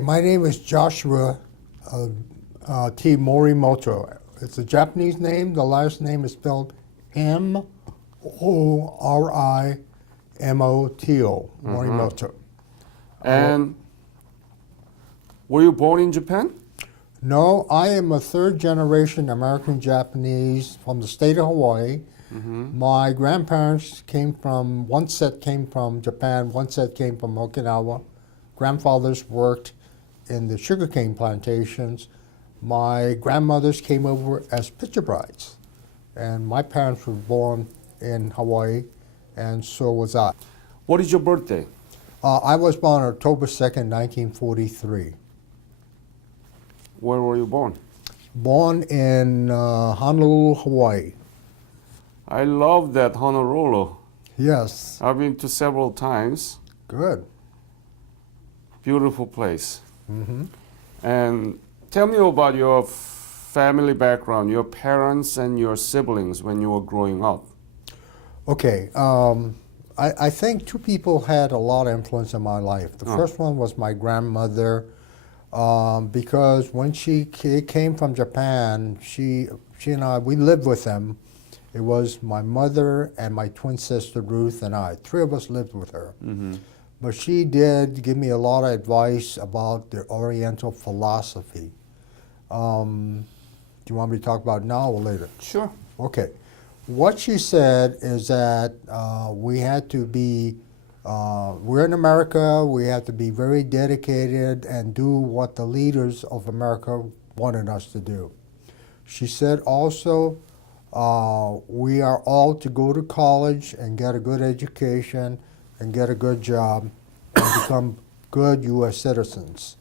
My name is Joshua T. Morimoto. It's a Japanese name. The last name is spelled Morimoto. Morimoto. And were you born in Japan? No, I am a third generation American Japanese from the state of Hawaii. My grandparents one set came from Japan, one set came from Okinawa. Grandfathers worked in the sugarcane plantations. My grandmothers came over as picture brides. And my parents were born in Hawaii, and so was I. What is your birthday? I was born October 2nd, 1943. Where were you born? Born in Honolulu, Hawaii. I love that Honolulu. Yes. I've been to several times. Good. Beautiful place. And tell me about your family background, your parents and your siblings when you were growing up. Okay. I think two people had a lot of influence in my life. The first one was my grandmother, because when she came from Japan, she and I, we lived with them. It was my mother and my twin sister Ruth and I. Three of us lived with her. But she did give me a lot of advice about the Oriental philosophy. Do you want me to talk about it now or later? Sure. Okay. What she said is that we had to be, we're in America, we have to be very dedicated and do what the leaders of America wanted us to do. She said also, we are all to go to college and get a good education and get a good job and become good U.S. citizens.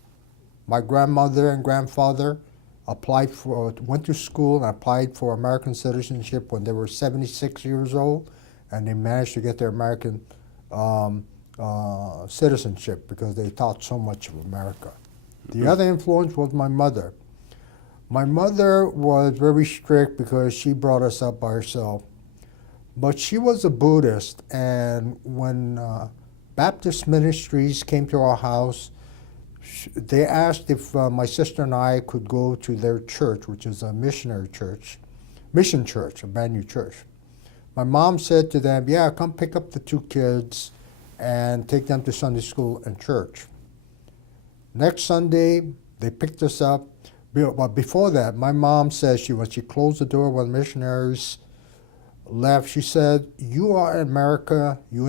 My grandmother and grandfather went to school and applied for American citizenship when they were 76 years old, and they managed to get their American citizenship because they taught so much of America. The other influence was my mother. My mother was very strict because she brought us up by herself. But she was a Buddhist, and when Baptist ministries came to our house, they asked if my sister and I could go to their church, which is a missionary church, mission church, a brand new church. My mom said to them, yeah, come pick up the two kids and take them to Sunday school and church. Next Sunday, they picked us up. But before that, my mom said when she closed the door when the missionaries left, she said, you are in America, you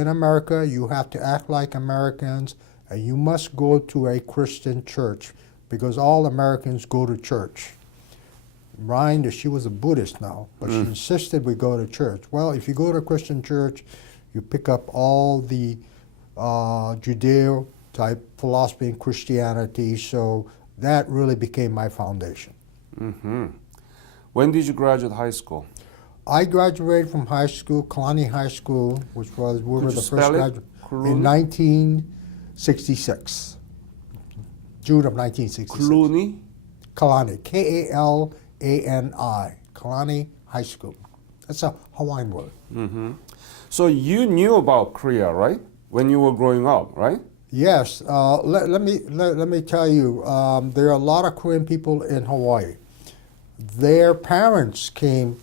have to act like Americans, and you must go to a Christian church because all Americans go to church. Mind that she was a Buddhist now, but she insisted we go to church. Well, if you go to a Christian church, you pick up all the Judeo-type philosophy in Christianity, so that really became my foundation. When did you graduate high school? I graduated from high school, Kalani High School, which was we were the first graduate in 1966, June of 1966. Kalani, K-A-L-A-N-I, Kalani High School. That's a Hawaiian word. So you knew about Korea, right? When you were growing up, right? Yes. Let me tell you, there are a lot of Korean people in Hawaii. Their parents came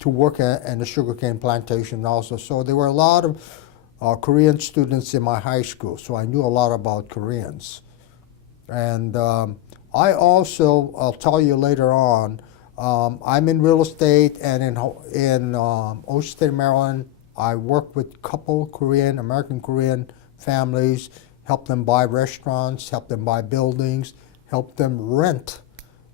to work in the sugarcane plantation also. So there were a lot of Korean students in my high school, so I knew a lot about Koreans. And I also, I'll tell you later on, I'm in real estate, and in Ocean State, Maryland, I work with a couple American Korean families, help them buy restaurants, help them buy buildings, help them rent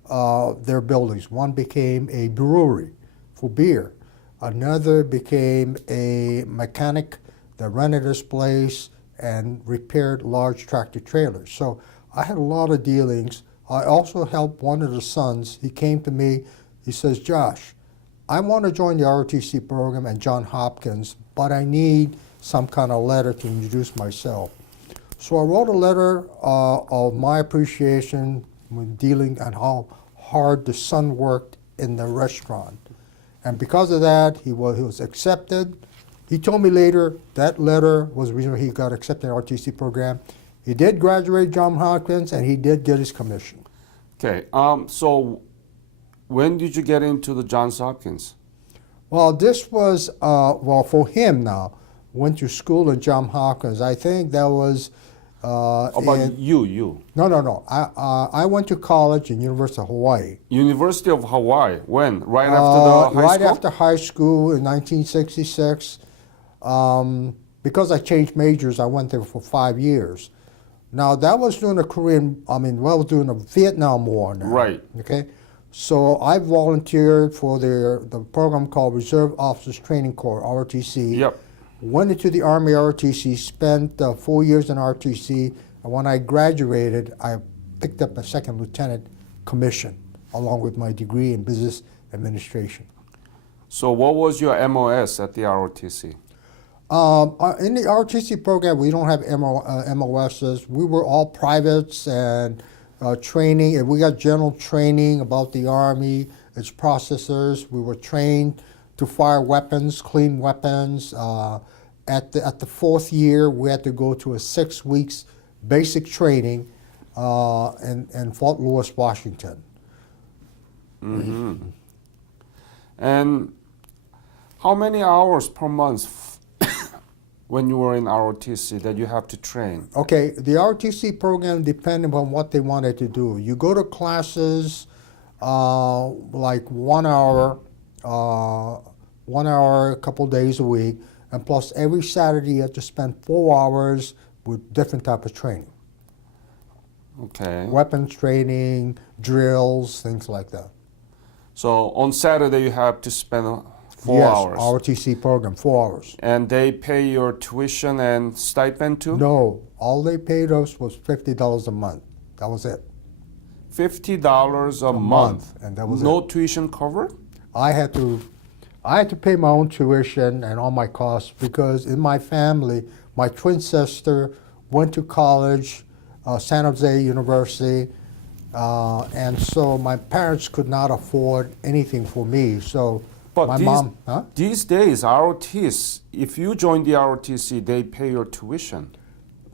their buildings. One became a brewery for beer. Another became a mechanic that rented his place and repaired large tractor trailers. So I had a lot of dealings. I also helped one of the sons. He came to me, he says, Josh, I want to join the ROTC program and Johns Hopkins, but I need some kind of letter to introduce myself. So I wrote a letter of my appreciation when dealing on how hard the son worked in the restaurant. And because of that, he was accepted. He told me later that letter was the reason he got accepted in the RTC program. He did graduate Johns Hopkins, and he did get his commission. Okay. So when did you get into the Johns Hopkins? Well, this was, for him now, went to school in Johns Hopkins. I think that was... About you. No. I went to college in University of Hawaii. University of Hawaii. When? Right after the high Right school? after high school in 1966. Because I changed majors, I went there for 5 years. Now, that was during during the Vietnam War now. Right. Okay? So I volunteered for the program called Reserve Officers Training Corps, ROTC. Yep. Went into the Army ROTC, spent 4 years in ROTC, and when I graduated, I picked up a second lieutenant commission, along with my degree in business administration. So what was your MOS at the ROTC? In the ROTC program, we don't have MOSs. We were all privates and training, and we got general training about the Army, its processors. We were trained to fire weapons, clean weapons. At the fourth year, we had to go to a 6 weeks basic training in Fort Lewis, Washington. Mm-hmm. And how many hours per month when you were in ROTC that you have to train? Okay, the ROTC program depended on what they wanted to do. You go to classes like 1 hour, a couple days a week, and plus every Saturday you have to spend 4 hours with different type of training. Okay. Weapons training, drills, things like that. So on Saturday you have to spend 4 Yes, hours. ROTC program, 4 hours. And they pay your tuition and stipend too? No, all they paid us was $50 a month. That was it. $50 a month. And that was no it. tuition covered? I had to pay my own tuition and all my costs because in my family, my twin sister went to college, San Jose University, and so my parents could not afford anything for me. So But my mom, huh? these days, ROTC, if you join the ROTC, they pay your tuition.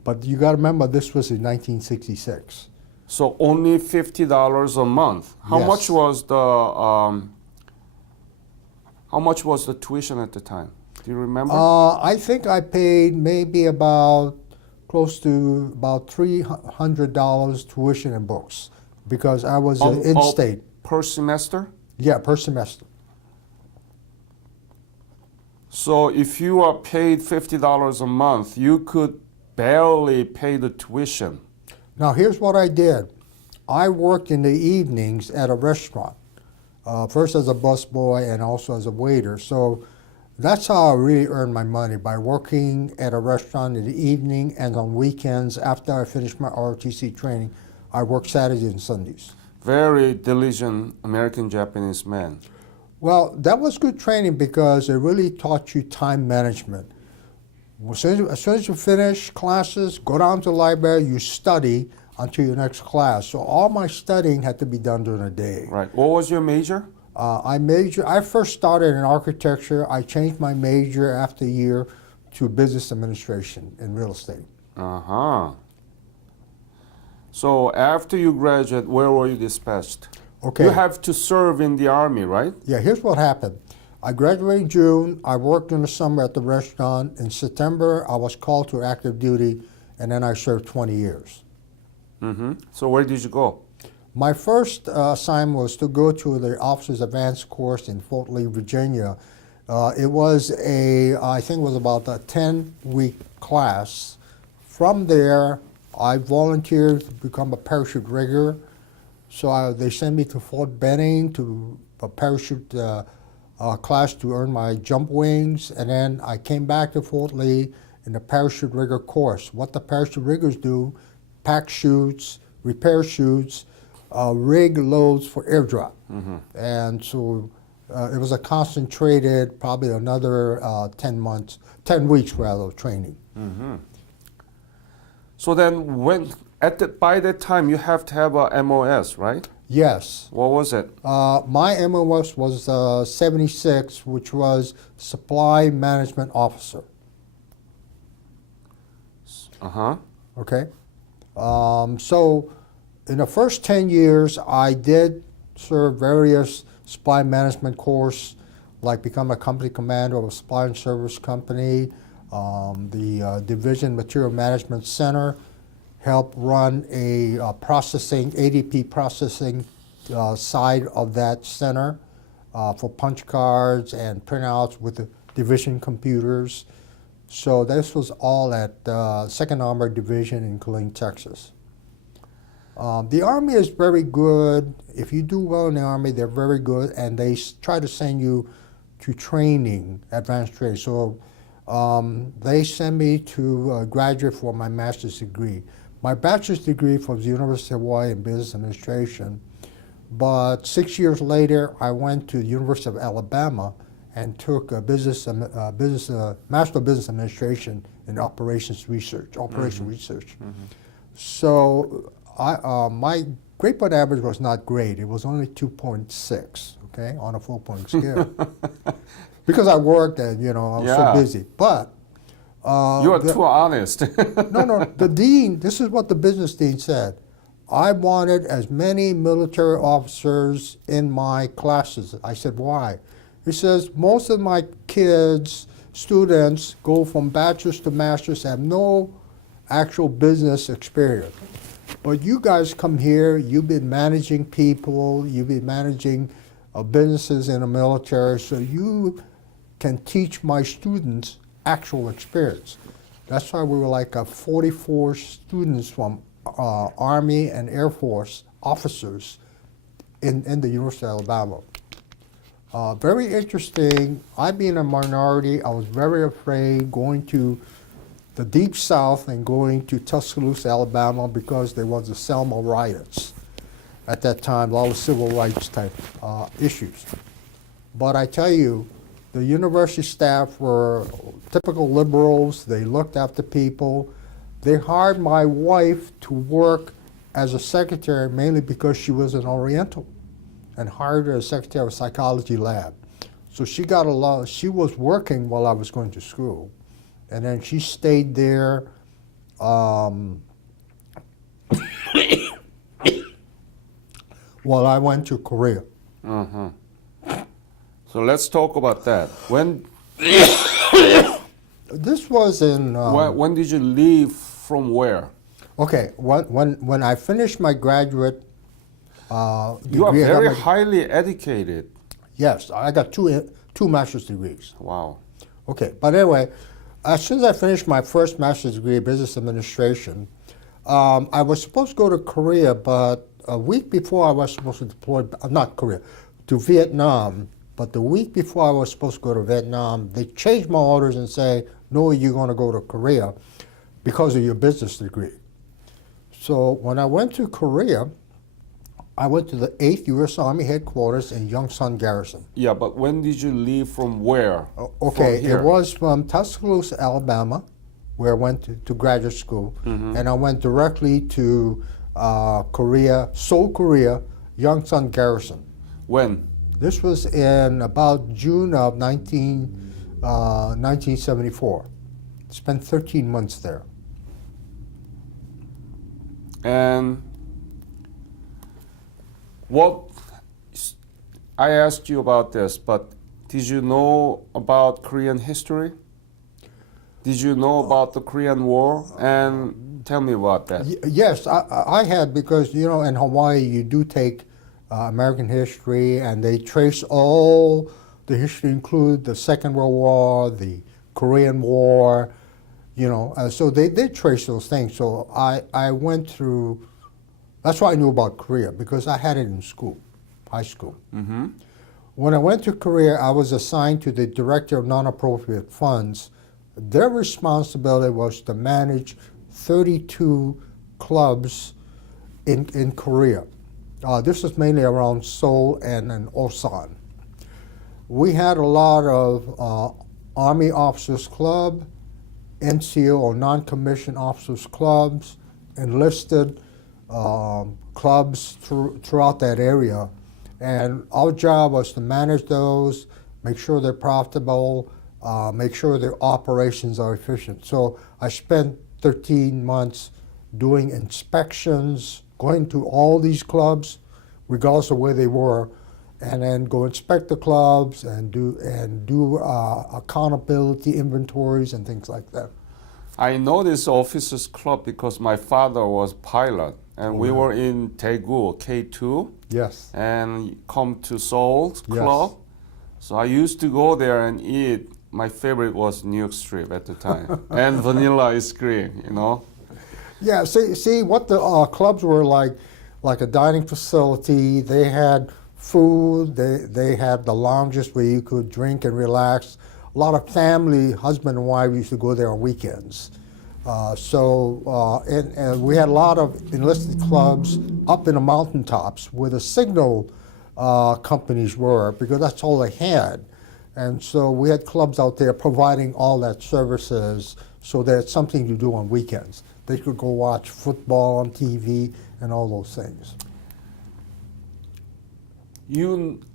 But you got to remember, this was in 1966. So only $50 a month. How Yes. much was the tuition at the time? Do you remember? I think I paid maybe about close to about $300 tuition and books because I was in-state. Per semester? Yeah, per semester. So if you are paid $50 a month, you could barely pay the tuition. Now, here's what I did. I worked in the evenings at a restaurant, first as a busboy and also as a waiter. So that's how I really earned my money, by working at a restaurant in the evening and on weekends. After I finished my ROTC training, I worked Saturdays and Sundays. Very diligent American-Japanese man. Well, that was good training because it really taught you time management. As soon as you finish classes, go down to the library, you study until your next class. So all my studying had to be done during the day. Right. What was your major? I first started in architecture. I changed my major after a year to business administration in real estate. Uh-huh. So after you graduate, where were you dispatched? Okay. You have to serve in the Army, right? Yeah, here's what happened. I graduated in June. I worked in the summer at the restaurant. In September, I was called to active duty, and then I served 20 years. Mm-hmm. So where did you go? My first assignment was to go to the Officers Advanced course in Fort Lee, Virginia. It was I think it was about a 10-week class. From there, I volunteered to become a parachute rigger. So they sent me to Fort Benning to a parachute class to earn my jump wings. And then I came back to Fort Lee in the parachute rigger course. What the parachute riggers do, pack chutes, repair chutes, rig loads for airdrop. Mm-hmm. And so it was a concentrated, probably another 10 weeks rather, of training. Mm-hmm. So then by that time, you have to have a MOS, right? Yes. What was it? My MOS was 76, which was Supply Management Officer. Uh-huh. Okay? So in the first 10 years, I did serve various supply management course, like become a company commander of a supply and service company, the Division Material Management Center, helped run a processing, ADP processing side of that center for punch cards and printouts with the division computers. So this was all at 2nd Armored Division in Killeen, Texas. The Army is very good. If you do well in the Army, they're very good, and they try to send you to training, advanced training. So they sent me to graduate for my master's degree. My bachelor's degree from the University of Hawaii in Business Administration, but 6 years later, I went to the University of Alabama and took a Master of Business Administration in Operations Research, Research. So my grade point average was not great. It was only 2.6, okay, on a 4-point scale. Because I worked and, I was so busy. But you are too honest. no, the dean, this is what the business dean said. I wanted as many military officers in my classes. I said, why? He says, most of my kids, students, go from bachelor's to master's, have no actual business experience. But you guys come here, you've been managing people, you've been managing businesses in the military, so you can teach my students actual experience. That's why we were like 44 students from Army and Air Force officers in the University of Alabama. Very interesting. I being a minority, I was very afraid going to the Deep South and going to Tuscaloosa, Alabama, because there was the Selma riots at that time, all the civil rights type issues. But I tell you, the university staff were typical liberals. They looked after people. They hired my wife to work as a secretary mainly because she was an Oriental, and hired her as secretary of a psychology lab. So she got she was working while I was going to school. And then she stayed there while I went to Korea. So let's talk about that. When this was in... when did you leave from where? Okay, when I finished my graduate degree... You are very highly educated. Yes, I got two master's degrees. Wow. Okay, but anyway, as soon as I finished my first master's degree in business administration, I was supposed to go to Korea, but a week before I was supposed to deploy, not Korea, to Vietnam, but the week before I was supposed to go to Vietnam, they changed my orders and say, no, you're going to go to Korea because of your business degree. So when I went to Korea, I went to the 8th U.S. Army headquarters in Yongsan Garrison. Yeah, but when did you leave from where? Okay, it was from Tuscaloosa, Alabama, where I went to graduate school, and I went directly to Korea, Seoul, Korea, Yongsan Garrison. When? This was in about June of 1974. Spent 13 months there. And what, I asked you about this, but did you know about Korean history? Did you know about the Korean War? And tell me about that. Yes, I had, because, in Hawaii you do take American history, and they trace all the history, include the Second World War, the Korean War, so they did trace those things. So I went through, that's why I knew about Korea, because I had it in school, high school. When I went to Korea, I was assigned to the Director of Non-Appropriate Funds. Their responsibility was to manage 32 clubs in Korea. This was mainly around Seoul and Ulsan. We had a lot of Army Officers Club, NCO or non-commissioned officers clubs, enlisted clubs throughout that area. And our job was to manage those, make sure they're profitable, make sure their operations are efficient. So I spent 13 months doing inspections, going to all these clubs, regardless of where they were, and then go inspect the clubs and do accountability inventories and things like that. I know this officers club because my father was pilot, and we were in Daegu K2, Yes. and come to Seoul's Yes. club. So I used to go there and eat. My favorite was New York strip at the time, and vanilla ice cream. You know. Yeah, see what the clubs were like a dining facility. They had food. They had the lounges where you could drink and relax. A lot of family, husband and wife, used to go there on weekends. And we had a lot of enlisted clubs up in the mountaintops where the signal companies were, because that's all they had. And so we had clubs out there providing all that services, so that it's something to do on weekends. They could go watch football on TV and all those things.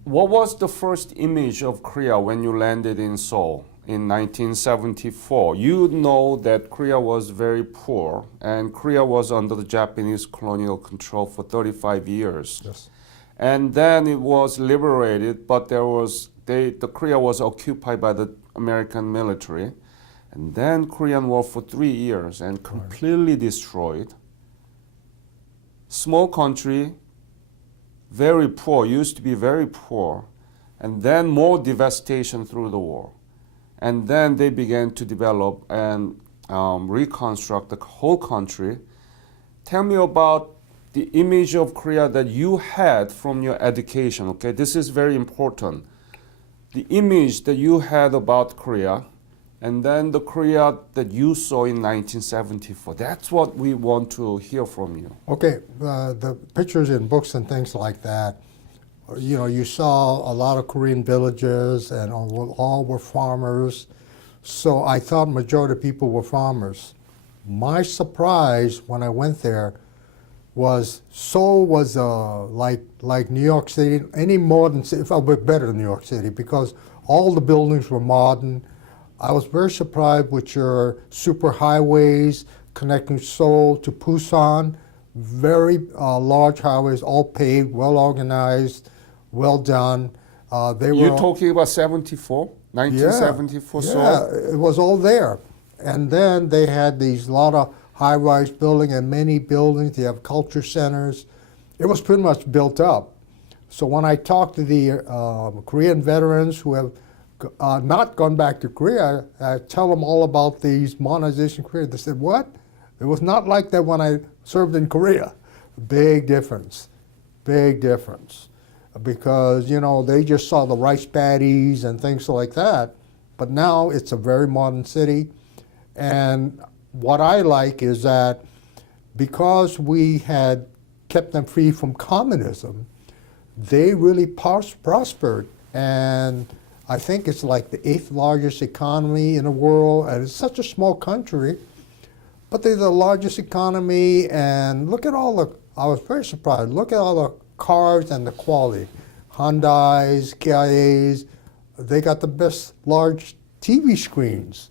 What was the first image of Korea when you landed in Seoul in 1974? You know that Korea was very poor, and Korea was under the Japanese colonial control for 35 years. Yes. And then it was liberated, but the Korea was occupied by the American military. And then Korean War for 3 years and completely destroyed. Small country, very poor, used to be very poor, and then more devastation through the war. And then they began to develop and reconstruct the whole country. Tell me about the image of Korea that you had from your education, okay? This is very important. The image that you had about Korea, and then the Korea that you saw in 1974. That's what we want to hear from you. Okay, the pictures in books and things like that, you saw a lot of Korean villages, and all were farmers. So I thought majority of people were farmers. My surprise when I went there was Seoul was like New York City, any modern city, but better than New York City, because all the buildings were modern. I was very surprised with your super highways connecting Seoul to Busan, very large highways, all paved, well organized, well done. You're talking about 74? 1974 yeah, Seoul? Yeah, it was all there. And then they had these lot of high-rise building and many buildings. They have culture centers. It was pretty much built up. So when I talked to the Korean veterans who have not gone back to Korea, I tell them all about these modernization Korea. They said, what? It was not like that when I served in Korea. Big difference, big difference. Because, they just saw the rice paddies and things like that. But now it's a very modern city. And what I like is that because we had kept them free from communism, they really prospered. And I think it's like the 8th largest economy in the world, and it's such a small country, but they're the largest economy. And look at I was very surprised, look at all the cars and the quality. Hyundais, Kias, they got the best large TV screens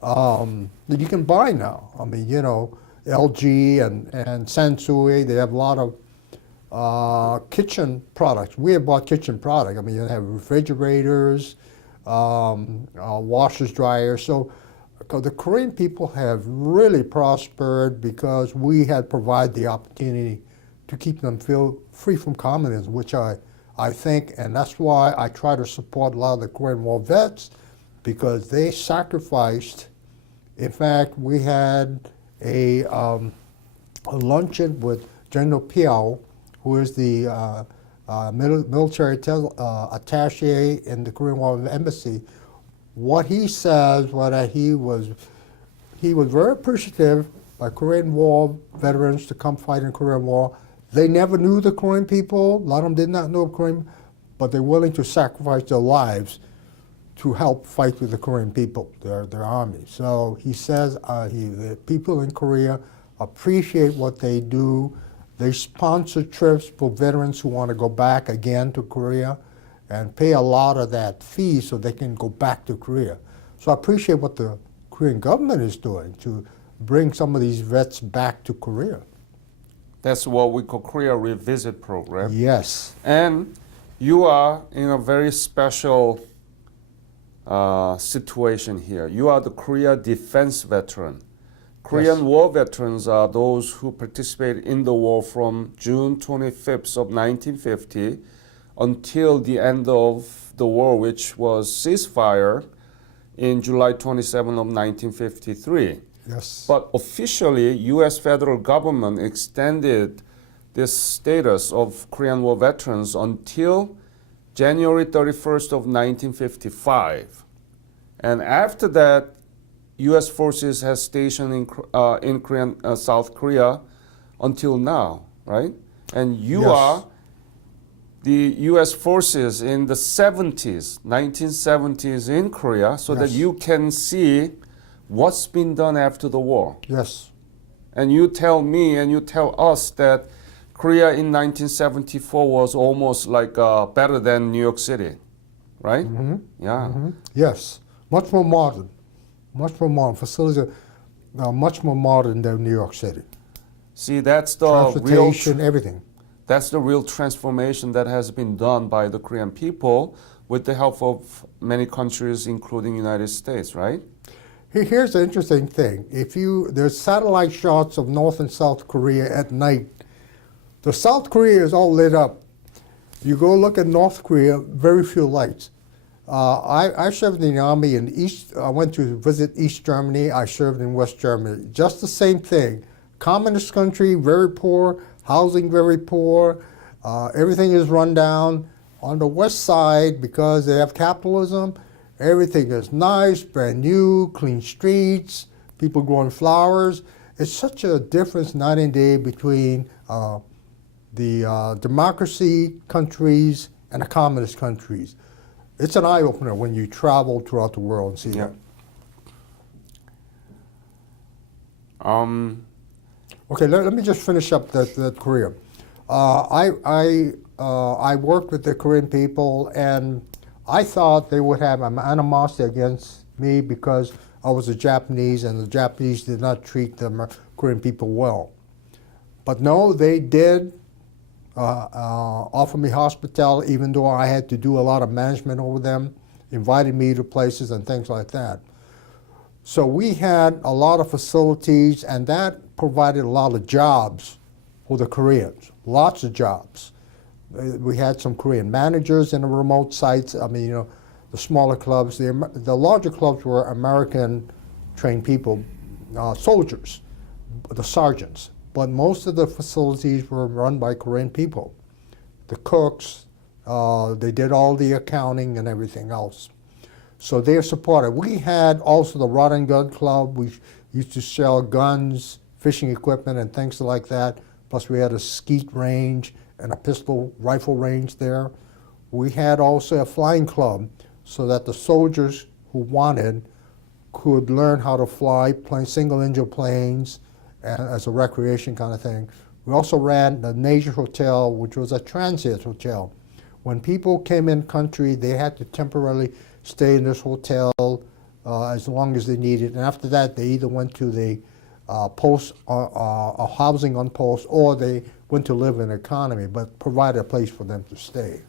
that you can buy now. I mean, LG and Sansui, they have a lot of kitchen products. We have bought kitchen products. I mean, you have refrigerators, washers, dryers. So the Korean people have really prospered because we had provided the opportunity to keep them feel free from communism, which I think, and that's why I try to support a lot of the Korean War vets, because they sacrificed. In fact, we had a luncheon with General Piao, who is the military attaché in the Korean War Embassy. What he says was that he was very appreciative by Korean War veterans to come fight in Korean War. They never knew the Korean people. A lot of them did not know Korean, but they're willing to sacrifice their lives to help fight with the Korean people, their army. So he says the people in Korea appreciate what they do. They sponsor trips for veterans who want to go back again to Korea and pay a lot of that fee so they can go back to Korea. So I appreciate what the Korean government is doing to bring some of these vets back to Korea. That's what we call Korea Revisit Program. Yes. And you are in a very special situation here. You are the Korea defense veteran. Korean Yes. War veterans are those who participated in the war from June 25th of 1950 until the end of the war, which was ceasefire in July 27 of 1953. Yes. But officially, U.S. federal government extended this status of Korean War veterans until January 31st of 1955. And after that, U.S. forces has stationed in Korean, South Korea until now, right? And you Yes. are the U.S. forces in the 70s, 1970s in Korea, so that Yes. you can see what's been done after the war. Yes. And you tell me and you tell us that Korea in 1974 was almost like better than New York City, right? Yeah. Yes. Much more modern. Much more modern. Facilities are much more modern than New York City. See, that's the Transportation, everything. that's the real transformation that has been done by the Korean people with the help of many countries, including United States, right? Here's the interesting thing. There's satellite shots of North and South Korea at night. The South Korea is all lit up. You go look at North Korea, very few lights. I served in the army in East. I went to visit East Germany. I served in West Germany. Just the same thing. Communist country, very poor. Housing very poor. Everything is run down. On the west side, because they have capitalism, everything is nice, brand new, clean streets, people growing flowers. It's such a difference night and day between the democracy countries and the communist countries. It's an eye-opener when you travel throughout the world and see Yeah. that. Okay, let me just finish up that Korea. I worked with the Korean people, and I thought they would have an animosity against me because I was a Japanese, and the Japanese did not treat the Korean people well. But no, they did offer me hospitality, even though I had to do a lot of management over them, invited me to places and things like that. So we had a lot of facilities, and that provided a lot of jobs for the Koreans, lots of jobs. We had some Korean managers in the remote sites. I mean, the smaller clubs. The larger clubs were American-trained people, soldiers, the sergeants. But most of the facilities were run by Korean people. The cooks, they did all the accounting and everything else. So they're supported. We had also the Rod and Gun Club. We used to sell guns, fishing equipment, and things like that. Plus we had a skeet range and a pistol rifle range there. We had also a flying club so that the soldiers who wanted could learn how to fly single-engine planes as a recreation kind of thing. We also ran the Nature Hotel, which was a transit hotel. When people came in country, they had to temporarily stay in this hotel as long as they needed. And after that, they either went to the housing on post, or they went to live in economy, but provided a place for them to stay.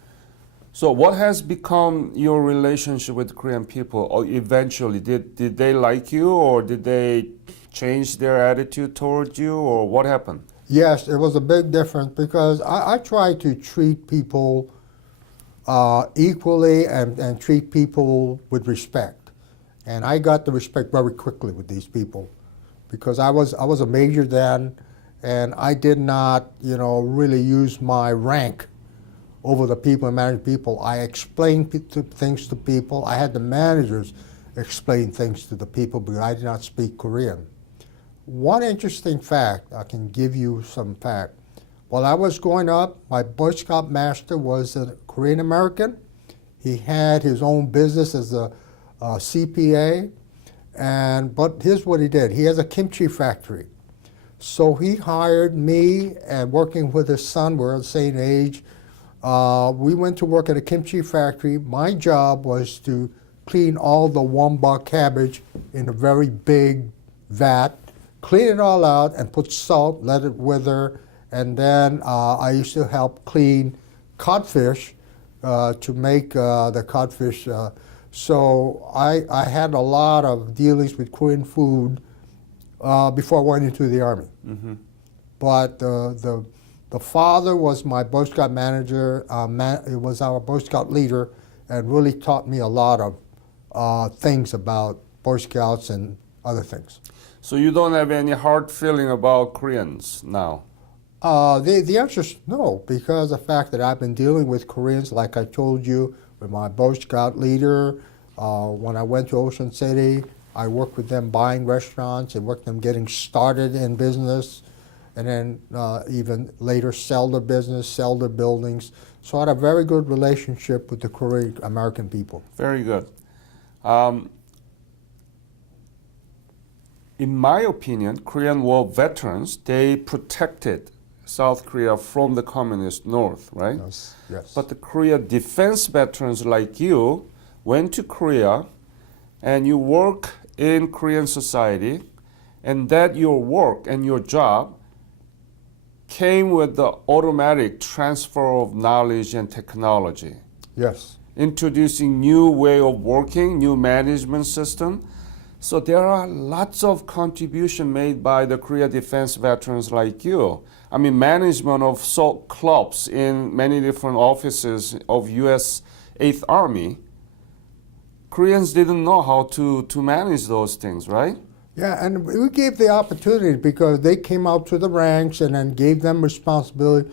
So what has become your relationship with Korean people eventually? Did they like you, or did they change their attitude towards you, or what happened? Yes, it was a big difference because I try to treat people equally and treat people with respect. And I got the respect very quickly with these people because I was a major then, and I did not, really use my rank over the people and manage people. I explained things to people. I had the managers explain things to the people because I did not speak Korean. One interesting fact, I can give you some fact. While I was growing up, my Boy Scout master was a Korean American. He had his own business as a CPA, but here's what he did. He has a kimchi factory. So he hired me, and working with his son, we're the same age. We went to work at a kimchi factory. My job was to clean all the womba cabbage in a very big vat, clean it all out and put salt, let it wither, and then I used to help clean codfish to make the codfish. So I had a lot of dealings with Korean food before I went into the Army. Mm-hmm. But the father was my Boy Scout manager, it was our Boy Scout leader, and really taught me a lot of things about Boy Scouts and other things. So you don't have any hard feeling about Koreans now? The answer is no, because the fact that I've been dealing with Koreans, like I told you, with my Boy Scout leader. When I went to Ocean City, I worked with them buying restaurants and worked them getting started in business, and then even later sell their business, sell their buildings. So I had a very good relationship with the Korean American people. Very good. In my opinion, Korean War veterans, they protected South Korea from the communist North, right? Yes. Yes. But the Korea defense veterans like you went to Korea and you work in Korean society, and that your work and your job came with the automatic transfer of knowledge and technology, Yes. introducing new way of working, new management system. So there are lots of contribution made by the Korea defense veterans like you. I mean, management of salt clubs in many different offices of U.S. 8th Army. Koreans didn't know how to manage those things, right? Yeah, and we gave the opportunity because they came out to the ranks and then gave them responsibility,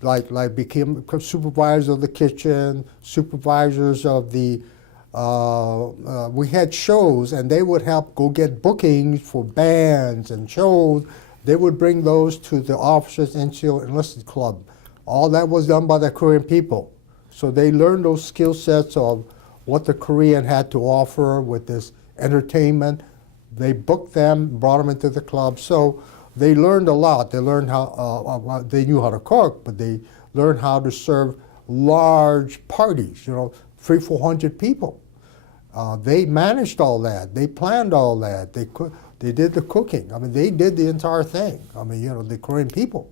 like became supervisors of the kitchen, supervisors of the. We had shows, and they would help go get bookings for bands and shows. They would bring those to the officers into enlisted club. All that was done by the Korean people. So they learned those skill sets of what the Korean had to offer with this entertainment. They booked them, brought them into the club. So they learned a lot. They learned how, they knew how to cook, but they learned how to serve large parties, 300-400 people. They managed all that. They planned all that. They did the cooking. I mean, they did the entire thing. I mean, the Korean people.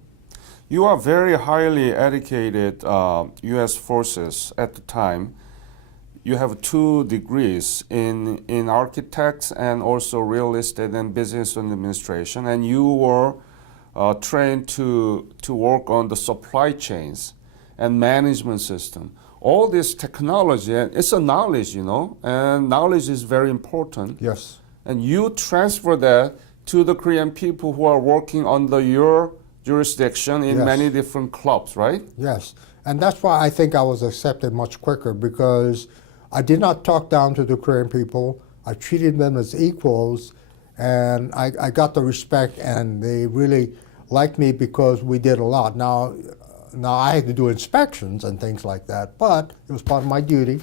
You are very highly educated U.S. forces at the time. You have 2 degrees in architects and also real estate and business administration, and you were trained to work on the supply chains and management system. All this technology, and it's a knowledge, and knowledge is very important. Yes. And you transfer that to the Korean people who are working under your jurisdiction in Yes. many different clubs, right? Yes. And that's why I think I was accepted much quicker, because I did not talk down to the Korean people. I treated them as equals, and I got the respect, and they really liked me because we did a lot. Now I had to do inspections and things like that, but it was part of my duty.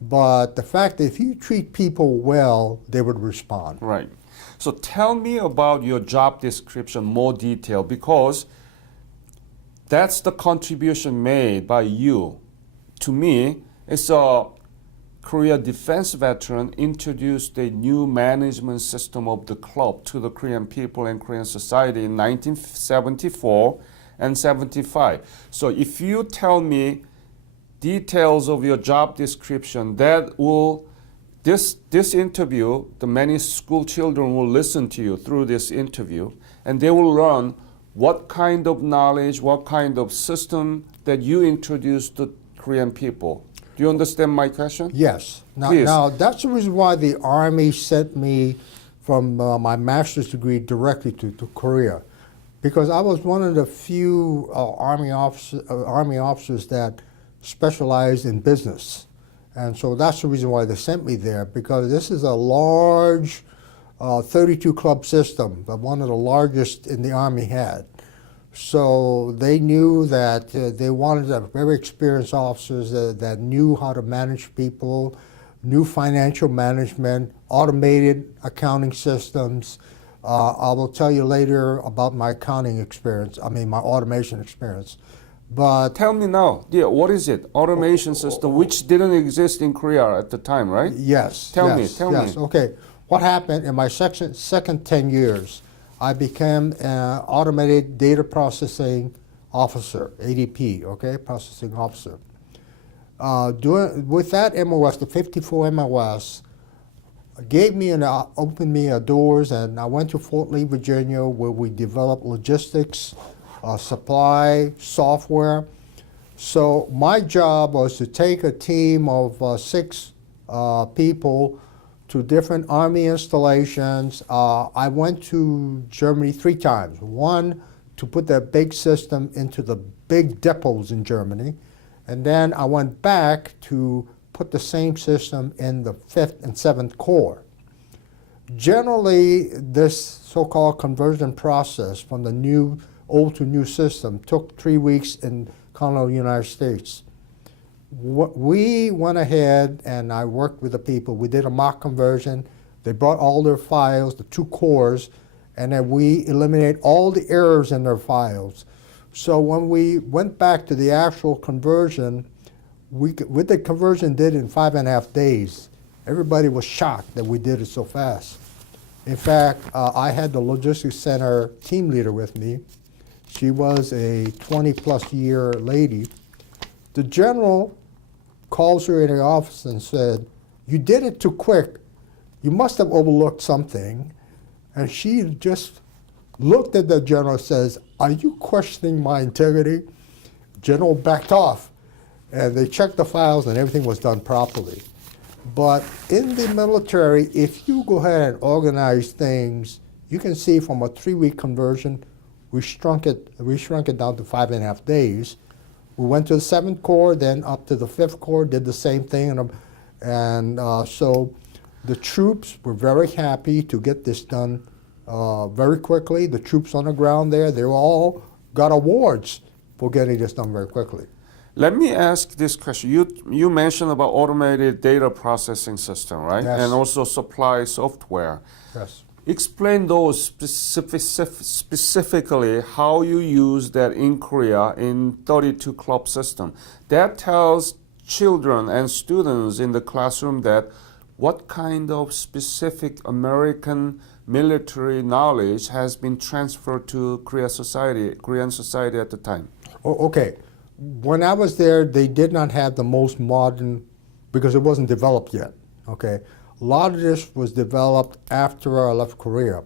But the fact that if you treat people well, they would respond. Right. So tell me about your job description more detail, because that's the contribution made by you. To me, it's a Korea defense veteran introduced a new management system of the club to the Korean people and Korean society in 1974 and 75. So if you tell me details of your job description, that will this interview, the many school children will listen to you through this interview, and they will learn what kind of knowledge, what kind of system that you introduced to Korean people. Do you understand my question? Yes. Please. Now that's the reason why the Army sent me from my master's degree directly to Korea, because I was one of the few Army officers that specialized in business. And so that's the reason why they sent me there, because this is a large 32 club system, one of the largest in the Army had. So they knew that they wanted to have very experienced officers that knew how to manage people, knew financial management, automated accounting systems. I will tell you later about my accounting experience, my automation experience. But Tell me now, what is it? Automation system, which didn't exist in Korea at the time, right? yes. Tell yes, me. Okay. What happened in my second 10 years, I became an automated data processing officer, ADP, okay, processing officer. With that MOS, the 54 MOS, gave me opened me doors, and I went to Fort Lee, Virginia, where we developed logistics, supply, software. So my job was to take a team of 6 people to different Army installations. I went to Germany 3 times. One, to put that big system into the big depots in Germany. And then I went back to put the same system in the 5th and 7th Corps. Generally, this so-called conversion process from the old to new system took 3 weeks in continental United States. We went ahead and I worked with the people. We did a mock conversion. They brought all their files, the 2 cores, and then we eliminated all the errors in their files. So when we went back to the actual conversion, with the conversion did in 5.5 days. Everybody was shocked that we did it so fast. In fact, I had the logistics center team leader with me. She was a 20-plus year lady. The general calls her in the office and said, "You did it too quick. You must have overlooked something." And she just looked at the general and says, "Are you questioning my integrity?" General backed off, and they checked the files and everything was done properly. But in the military, if you go ahead and organize things, you can see from a 3-week conversion, we shrunk it down to 5.5 days. We went to the 7th Corps, then up to the 5th Corps, did the same thing. So the troops were very happy to get this done very quickly. The troops on the ground there, they all got awards for getting this done very quickly. Let me ask this question. You mentioned about automated data processing system, right? Yes. And also supply software. Yes. Explain those specifically how you use that in Korea in 32 club system. That tells children and students in the classroom that what kind of specific American military knowledge has been transferred to Korean society at the time. Okay. When I was there, they did not have the most modern, because it wasn't developed yet. Okay. A lot of this was developed after I left Korea.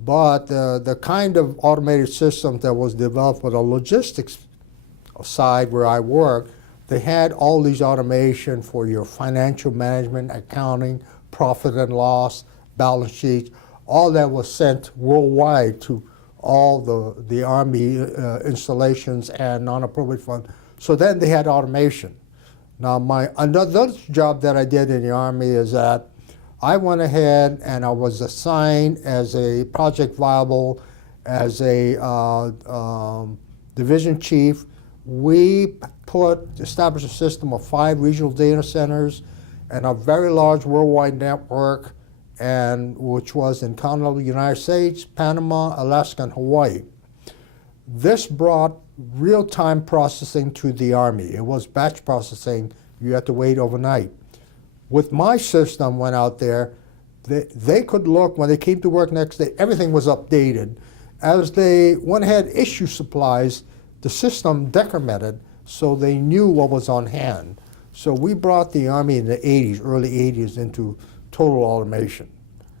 But the kind of automated systems that was developed for the logistics side where I work, they had all these automation for your financial management, accounting, profit and loss, balance sheets. All that was sent worldwide to all the Army installations and non-appropriate funds. So then they had automation. Now another job that I did in the Army is that I went ahead and I was assigned as a project viable, as a division chief. We established a system of 5 regional data centers and a very large worldwide network, and which was in continental United States, Panama, Alaska, and Hawaii. This brought real-time processing to the Army. It was batch processing. You had to wait overnight. With my system, went out there, they could look, when they came to work next day, everything was updated. As they went ahead, issue supplies, the system decremented, so they knew what was on hand. So we brought the Army in the 80s, early 80s, into total automation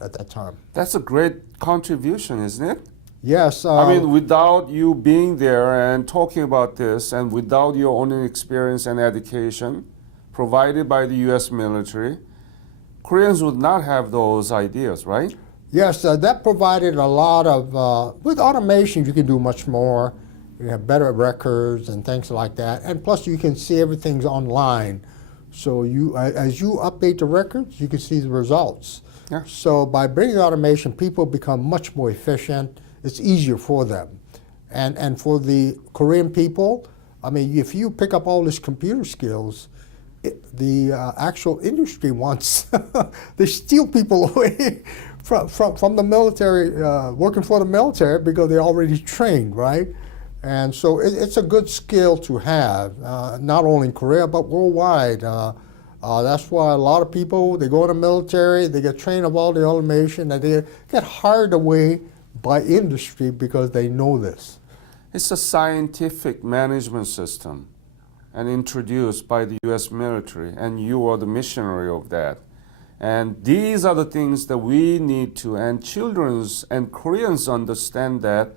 at that time. That's a great contribution, isn't it? Yes. I mean, without you being there and talking about this, and without your own experience and education provided by the U.S. military, Koreans would not have those ideas, right? Yes, that provided a lot of, with automation you can do much more. You have better records and things like that. And plus you can see everything's online. So as you update the records, you can see the results. Yeah. So by bringing automation, people become much more efficient. It's easier for them. And for the Korean people, I mean, if you pick up all these computer skills, the actual industry wants, they steal people away from the military, working for the military, because they're already trained, right? And so it's a good skill to have, not only in Korea, but worldwide. That's why a lot of people, they go in the military, they get trained of all the automation, and they get hired away by industry because they know this. It's a scientific management system and introduced by the US military, and you are the missionary of that. And these are the things that we need to, and children's and Koreans understand that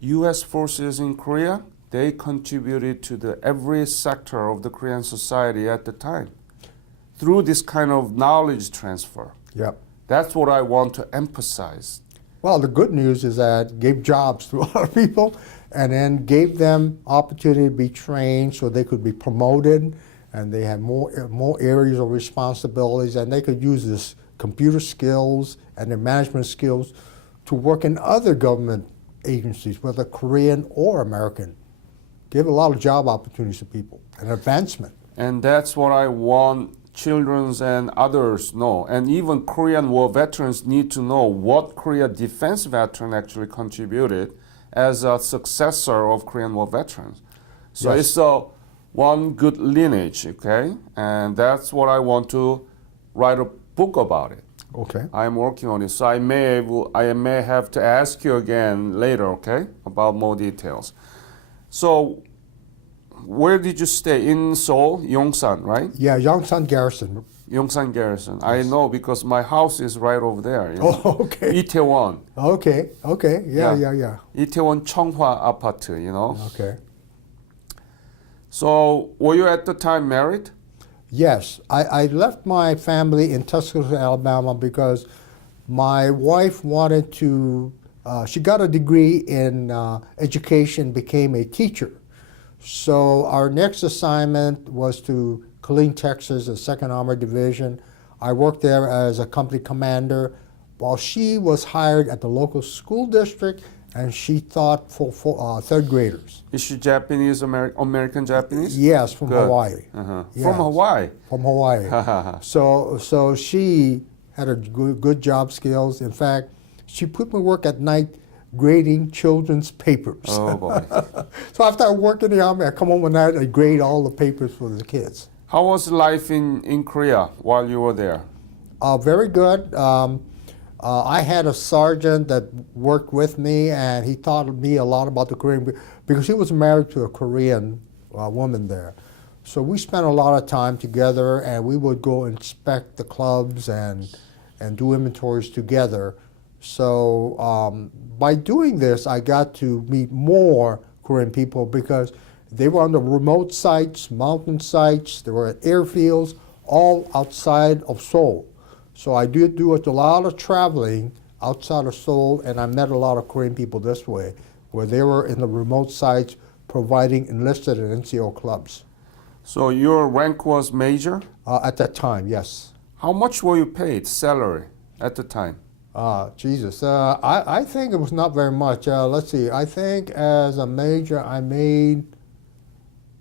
US forces in Korea, they contributed to the every sector of the Korean society at the time through this kind of knowledge transfer. Yep. That's what I want to emphasize. Well, the good news is that it gave jobs to a lot of people and then gave them opportunity to be trained so they could be promoted and they had more areas of responsibilities and they could use this computer skills and their management skills to work in other government agencies, whether Korean or American. Gave a lot of job opportunities to people and advancement. And that's what I want children and others know. And even Korean War veterans need to know what Korea defense veteran actually contributed as a successor of Korean War veterans. So Yes. it's a one good lineage, okay? And that's what I want to write a book about it. Okay. I'm working on it. So I may have to ask you again later, okay? About more details. So where did you stay? In Seoul, Yongsan, right? Yeah, Yongsan Garrison. Yongsan Garrison. I know because my house is right over there. You know? Oh, okay. Itaewon. Okay. Yeah. Itaewon Cheonghwa 아파트, you know. Okay. So were you at the time married? Yes, I left my family in Tuscaloosa, Alabama because my wife wanted to, she got a degree in education, became a teacher. So our next assignment was to Killeen, Texas, the 2nd Armored Division. I worked there as a company commander while she was hired at the local school district and she taught for 3rd graders. Is she Japanese, American Japanese? Yes, from Good. Hawaii. Uh-huh. Yes. From Hawaii? From Hawaii. So she had a good job skills. In fact, she put me to work at night grading children's papers. Oh boy. So after I work in the Army, I come home at night and grade all the papers for the kids. How was life in Korea while you were there? Very good. I had a sergeant that worked with me, and he taught me a lot about the Korean, because he was married to a Korean woman there. So we spent a lot of time together, and we would go inspect the clubs and do inventories together. So by doing this, I got to meet more Korean people because they were on the remote sites, mountain sites, they were at airfields, all outside of Seoul. So I did do a lot of traveling outside of Seoul, and I met a lot of Korean people this way, where they were in the remote sites providing enlisted and NCO clubs. So your rank was major? At that time, yes. How much were you paid, salary, at the time? Jesus, I think it was not very much. Let's see, I think as a major I made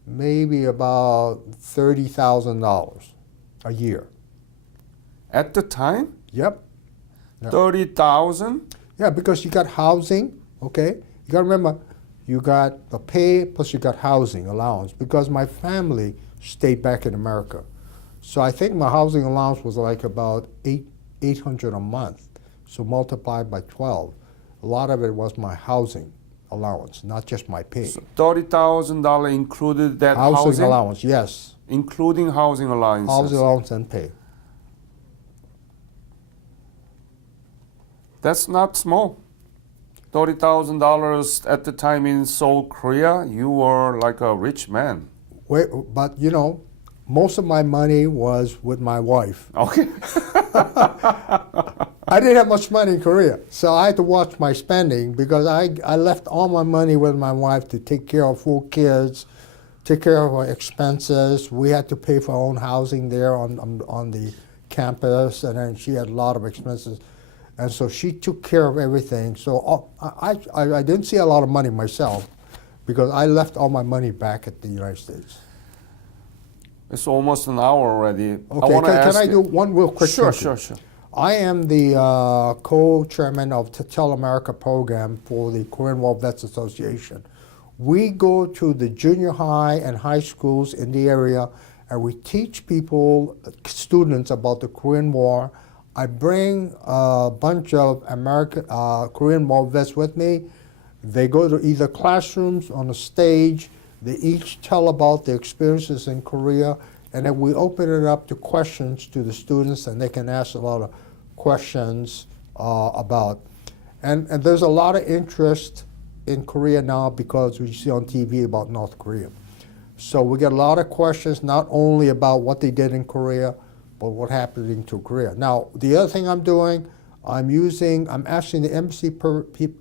maybe about $30,000 a year. At the time? Yep. Yeah. 30,000? Yeah, because you got housing, okay? You got to remember, you got the pay plus you got housing allowance because my family stayed back in America. So I think my housing allowance was like about $800 a month. So multiplied by 12. A lot of it was my housing allowance, not just my pay. So $30,000 included that Housing allowance, yes. Including housing allowances. Housing allowance and pay. That's not small. $30,000 at the time in Seoul, Korea, you were like a rich man. Wait, but you know, most of my money was with my wife. Okay. I didn't have much money in Korea, so I had to watch my spending because I left all my money with my wife to take care of 4 kids, take care of our expenses. We had to pay for our own housing there on the campus, and then she had a lot of expenses. And so she took care of everything. So I didn't see a lot of money myself because I left all my money back at the United States. It's almost an hour already. Okay, can I do one real quick thing? Sure. I am the co-chairman of the Tell America program for the Korean War Vets Association. We go to the junior high and high schools in the area, and we teach people, students, about the Korean War, I bring a bunch of American Korean War vets with me. They go to either classrooms on a stage. They each tell about their experiences in Korea, and then we open it up to questions to the students, and they can ask a lot of questions about. And there's a lot of interest in Korea now because we see on TV about North Korea. So we get a lot of questions, not only about what they did in Korea, but what happened into Korea. Now, the other thing I'm doing, I'm asking the embassy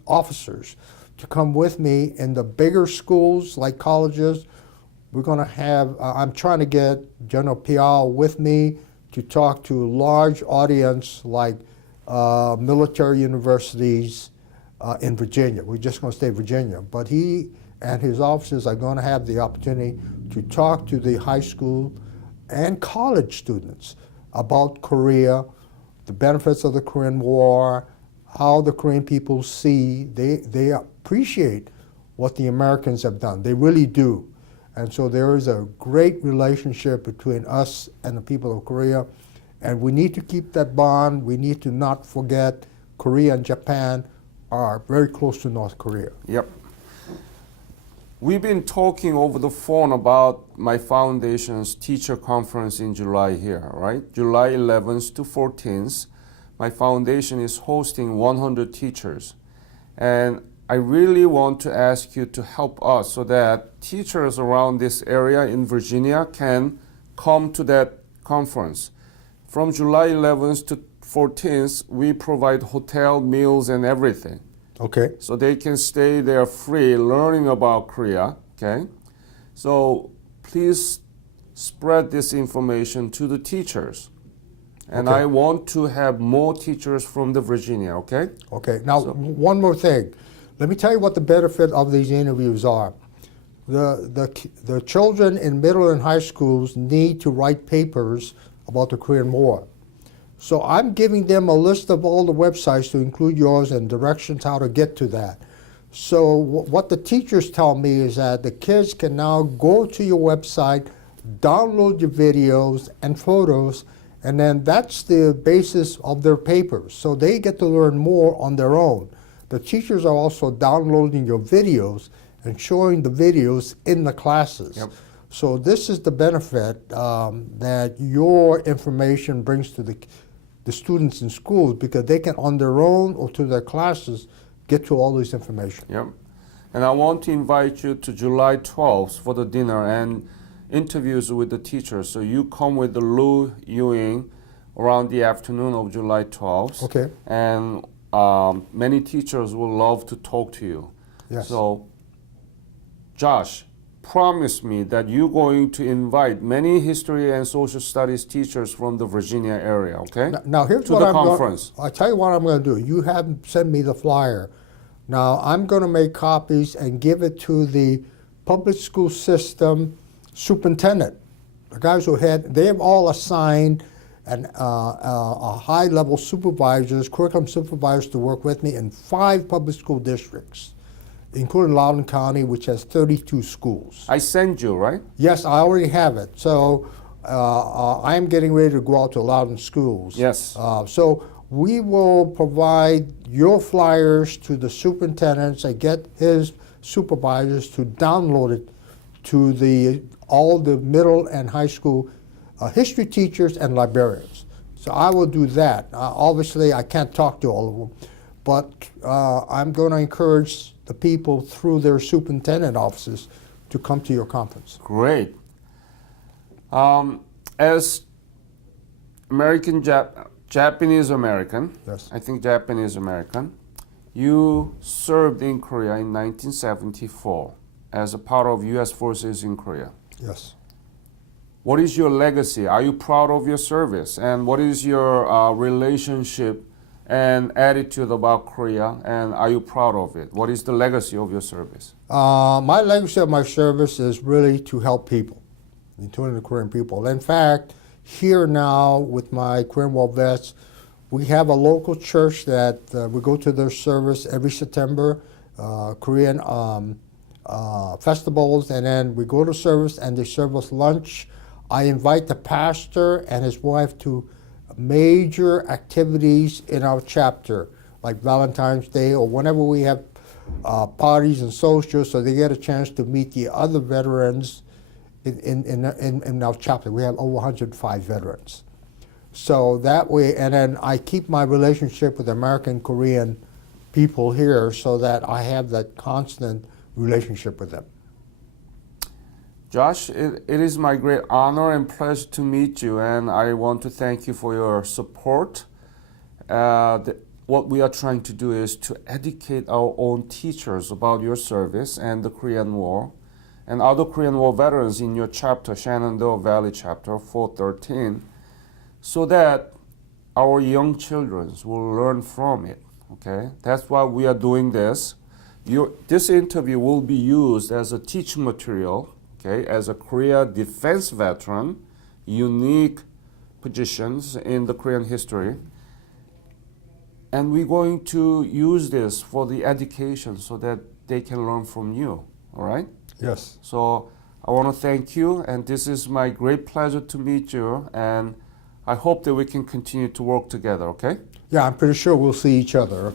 officers to come with me in the bigger schools like colleges. We're going to have, I'm trying to get General Piao with me to talk to a large audience like military universities in Virginia. We're just going to stay in Virginia. But he and his officers are going to have the opportunity to talk to the high school and college students about Korea, the benefits of the Korean War, how the Korean people see, they appreciate what the Americans have done. They really do. And so there is a great relationship between us and the people of Korea. And we need to keep that bond. We need to not forget Korea and Japan are very close to North Korea. Yep. We've been talking over the phone about my foundation's teacher conference in July here, right? July 11th to 14th. My foundation is hosting 100 teachers. And I really want to ask you to help us so that teachers around this area in Virginia can come to that conference. From July 11th to 14th, we provide hotel, meals, and everything. Okay. So they can stay there free learning about Korea, okay? So please spread this information to the teachers. And Okay. I want to have more teachers from the Virginia, okay? Okay. Now, one more thing. Let me tell you what the benefit of these interviews are. The children in middle and high schools need to write papers about the Korean War. So I'm giving them a list of all the websites to include yours and directions how to get to that. So what the teachers tell me is that the kids can now go to your website, download your videos and photos, and then that's the basis of their papers. So they get to learn more on their own. The teachers are also downloading your videos and showing the videos in the classes. Yep. So this is the benefit that your information brings to the students in schools, because they can on their own or to their classes get to all this information. Yep. And I want to invite you to July 12th for the dinner and interviews with the teachers. So you come with the Lu Ewing around the afternoon of July 12th. Okay. And many teachers will love to talk to you. Yes. So, Josh, promise me that you're going to invite many history and social studies teachers from the Virginia area, okay? Now here's to what the I'm conference. I'll tell you what I'm going to do. You haven't sent me the flyer. Now I'm going to make copies and give it to the public school system superintendent. The guys who they have all assigned a high-level supervisors, curriculum supervisors to work with me in 5 public school districts, including Loudoun County, which has 32 schools. I send you, right? Yes, I already have it. So I'm getting ready to go out to Loudoun schools. Yes. So we will provide your flyers to the superintendents and get his supervisors to download it to all the middle and high school history teachers and librarians. So I will do that. Obviously, I can't talk to all of them, but I'm going to encourage the people through their superintendent offices to come to your conference. Great. As Japanese American, Yes. I think Japanese American, you served in Korea in 1974 as a part of U.S. forces in Korea. Yes. What is your legacy? Are you proud of your service? And what is your relationship and attitude about Korea? And are you proud of it? What is the legacy of your service? My legacy of my service is really to help people, including the Korean people. In fact, here now with my Korean War vets, we have a local church that we go to their service every September, Korean festivals, and then we go to service and they serve us lunch. I invite the pastor and his wife to major activities in our chapter, like Valentine's Day or whenever we have parties and socials, so they get a chance to meet the other veterans in our chapter. We have over 105 veterans. So that way, and then I keep my relationship with American Korean people here so that I have that constant relationship with them. Josh, it is my great honor and pleasure to meet you, and I want to thank you for your support. What we are trying to do is to educate our own teachers about your service and the Korean War, and other Korean War veterans in your chapter, Shenandoah Valley chapter 413, so that our young children will learn from it. Okay, that's why we are doing this. This interview will be used as a teaching material. Okay, as a Korea defense veteran, unique positions in the Korean history. And we're going to use this for the education so that they can learn from you, all right? Yes. So I want to thank you, and this is my great pleasure to meet you, and I hope that we can continue to work together, okay? Yeah, I'm pretty sure we'll see each other.